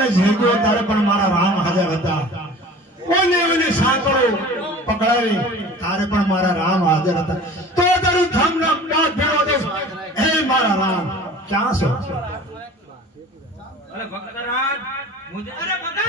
મને જીવ્યો ત્યારે પણ મારા રામ હાજર હતા. ઓને સાંકળો પકડાવી ત્યારે પણ મારા રામ હાજર હતા. તો તારું ધમ ન પાપ ભેળો દો. હે મારા રામ ક્યાં છો? અરે ભક્તરાજ મુજે અરે ભગત